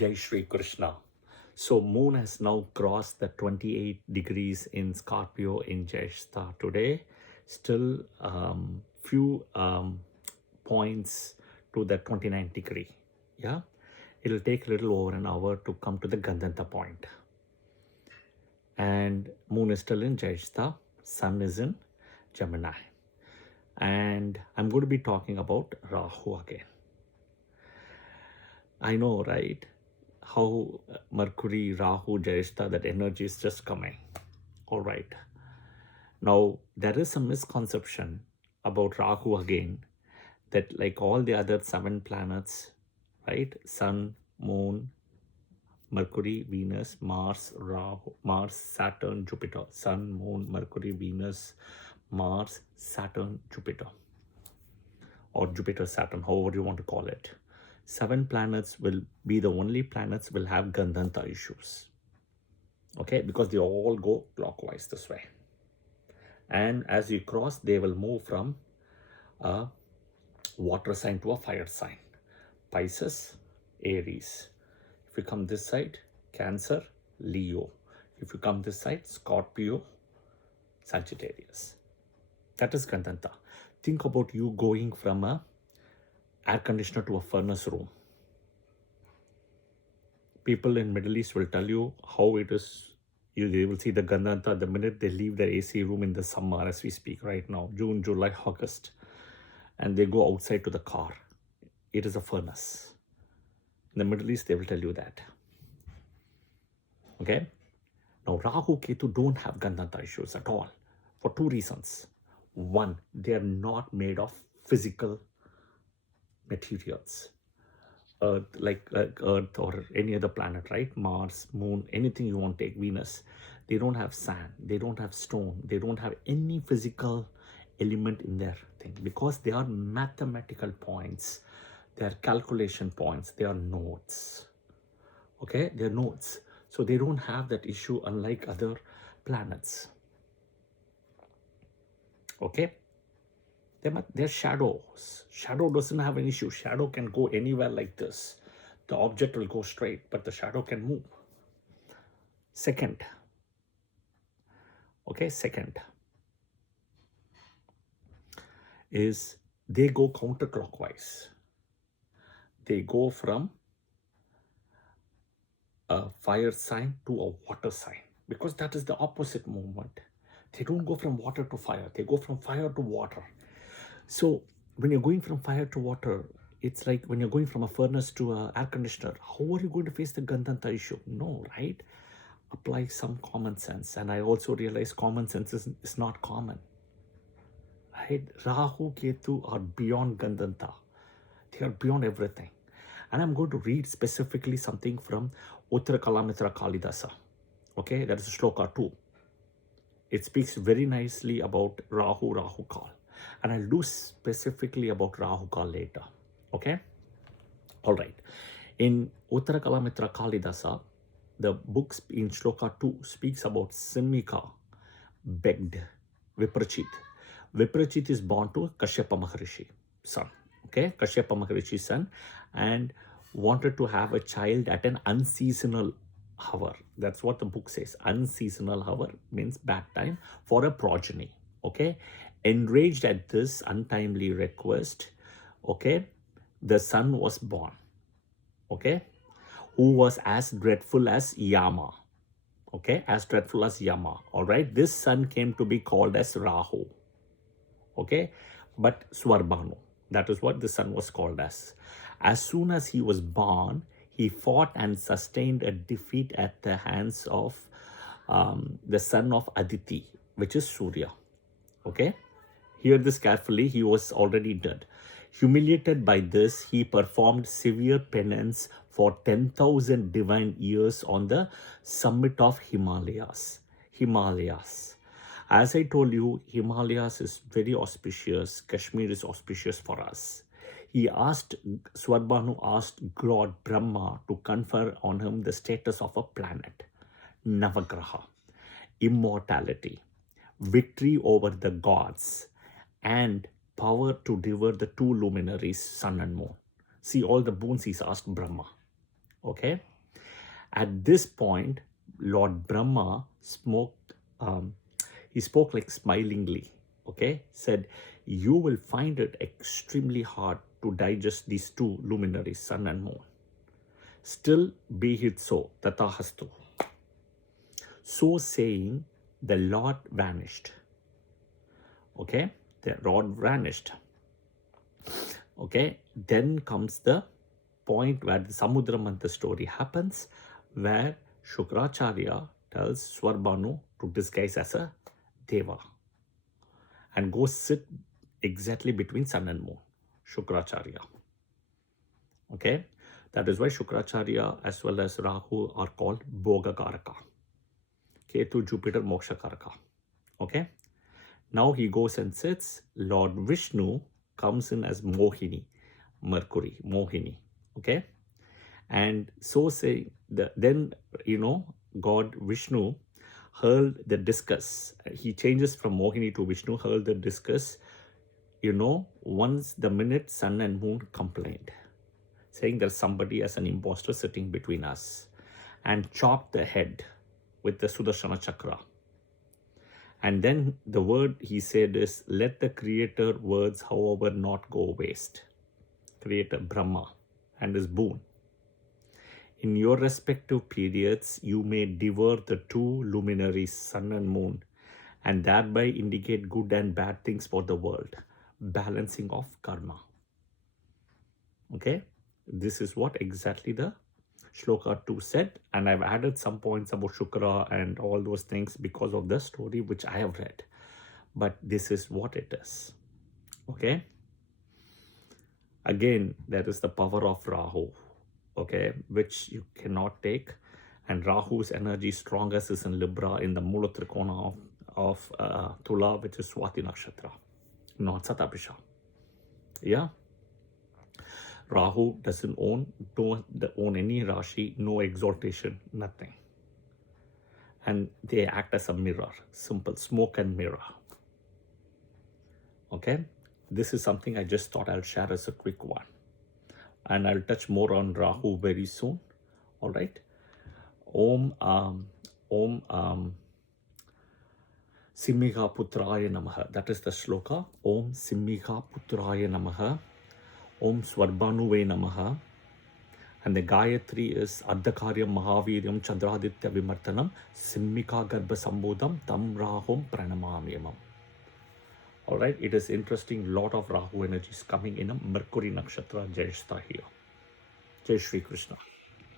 Jai Shri Krishna. So moon has now crossed the 28 degrees in Scorpio in Jyeshta today. Still few points to the 29 degree. Yeah, it'll take a little over an hour to come to the Gandanta point. And moon is still in Jyeshta, sun is in Gemini. And I'm going to be talking about Rahu again. I know, right? How Mercury, Rahu, Jyeshta, that energy is just coming. All right. Now, there is a misconception about Rahu again, that like all the other 7 planets, right? Sun, Moon, Mercury, Venus, Mars, Rahu, Mars, Saturn, Jupiter. Sun, Moon, Mercury, Venus, Mars, Saturn, Jupiter. Or Jupiter, Saturn, however you want to call it. 7 planets will be the only planets will have Gandanta issues. Okay, because they all go clockwise this way. And as you cross, they will move from a water sign to a fire sign. Pisces, Aries. If you come this side, Cancer, Leo. If you come this side, Scorpio, Sagittarius. That is Gandanta. Think about you going from a air conditioner to a furnace room. People in Middle East will tell you how it is. They will see the Gandanta the minute they leave their AC room in the summer, as we speak right now, June, July, August, and they go outside to the car. It is a furnace. In the Middle East, they will tell you that. Okay? Now, Rahu, Ketu don't have Gandanta issues at all for 2 reasons. One, they are not made of physical materials. Earth, like Earth or any other planet, right? Mars, Moon, anything you want to take, Venus. They don't have sand. They don't have stone. They don't have any physical element in their thing because they are mathematical points. They are calculation points. They are nodes. Okay? They are nodes. So they don't have that issue unlike other planets. Okay? They're shadows. Shadow doesn't have an issue. Shadow can go anywhere like this. The object will go straight, but the shadow can move. Second, is they go counterclockwise. They go from a fire sign to a water sign because that is the opposite movement. They don't go from water to fire. They go from fire to water. So when you're going from fire to water, it's like when you're going from a furnace to an air conditioner. How are you going to face the Gandanta issue? No, right? Apply some common sense. And I also realize common sense is not common. Right? Rahu, Ketu are beyond Gandanta. They are beyond everything. And I'm going to read specifically something from Uttara Kalamitra Kalidasa. Okay, that is Shloka 2. It speaks very nicely about Rahu Kal. And I'll do specifically about Rahu Kal later. Okay? All right. In Uttara Kalamitra Kalidasa, the book in Shloka 2 speaks about Simika begged Viprachit. Viprachit is born to Kashyapa Maharishi, son. Okay? Kashyapa Maharishi's son, and wanted to have a child at an unseasonal hour. That's what the book says. Unseasonal hour means bad time for a progeny. Okay? Enraged at this untimely request, okay, the son was born, okay, who was as dreadful as Yama, okay, as dreadful as Yama, all right. This son came to be called as Rahu, okay, but Swarbhanu, that is what the son was called as. As soon as he was born, he fought and sustained a defeat at the hands of the son of Aditi, which is Surya, okay. Hear this carefully, he was already dead. Humiliated by this, he performed severe penance for 10,000 divine years on the summit of Himalayas. As I told you, Himalayas is very auspicious. Kashmir is auspicious for us. Swarbhanu asked God Brahma to confer on him the status of a planet, Navagraha, immortality, victory over the gods, and power to devour the 2 luminaries, sun and moon. See, all the boons he's asked Brahma. Okay? At this point, Lord Brahma he spoke like smilingly, okay? Said, you will find it extremely hard to digest these two luminaries, sun and moon. Still be it so, tatahastu. So saying, the Lord vanished. Okay, the Lord vanished. Okay, then comes the point where the Samudra Mantha story happens, where Shukracharya tells Swarbhanu to disguise as a Deva and go sit exactly between sun and moon, Shukracharya. Okay, that is why Shukracharya as well as Rahu are called Bhogakaraka. Ketu, Jupiter, Mokshakaraka. Okay, now he goes and sits. Lord Vishnu comes in as Mohini, Mercury, Mohini. Okay, and so say then God Vishnu hurled the discus. He changes from Mohini to Vishnu, hurled the discus. Once the minute sun and moon complained, saying there's somebody as an imposter sitting between us, and chopped the head with the Sudarshana Chakra. And then the word he said is, let the creator words, however, not go waste. Creator Brahma and his boon. In your respective periods, you may devour the two luminaries, sun and moon, and thereby indicate good and bad things for the world. Balancing of karma. Okay, this is what exactly the Shloka 2 said, and I've added some points about Shukra and all those things because of the story which I have read. But this is what it is. Okay. Again, there is the power of Rahu, okay, which you cannot take. And Rahu's energy strongest is in Libra, in the Mula Trikona of Tula, which is Swati Nakshatra, not Satabhisha. Yeah. Rahu doesn't don't own any Rashi, no exaltation, nothing. And they act as a mirror, simple, smoke and mirror. Okay, this is something I just thought I'll share as a quick one. And I'll touch more on Rahu very soon. All right. Om Simmiha Putraya Namaha. That is the shloka. Om Simmiha Putraya Namaha. Om Swarbhanu Namaha. And the Gayatri is Ardhakaryam Mahaviryam Chandraditya Vimartanam Simmika Garbha Sambodham Tam Rahum Pranamamyamam. Alright, it is interesting. Lot of Rahu energies coming in a Mercury Nakshatra Jyeshta here. Jai Shri Krishna.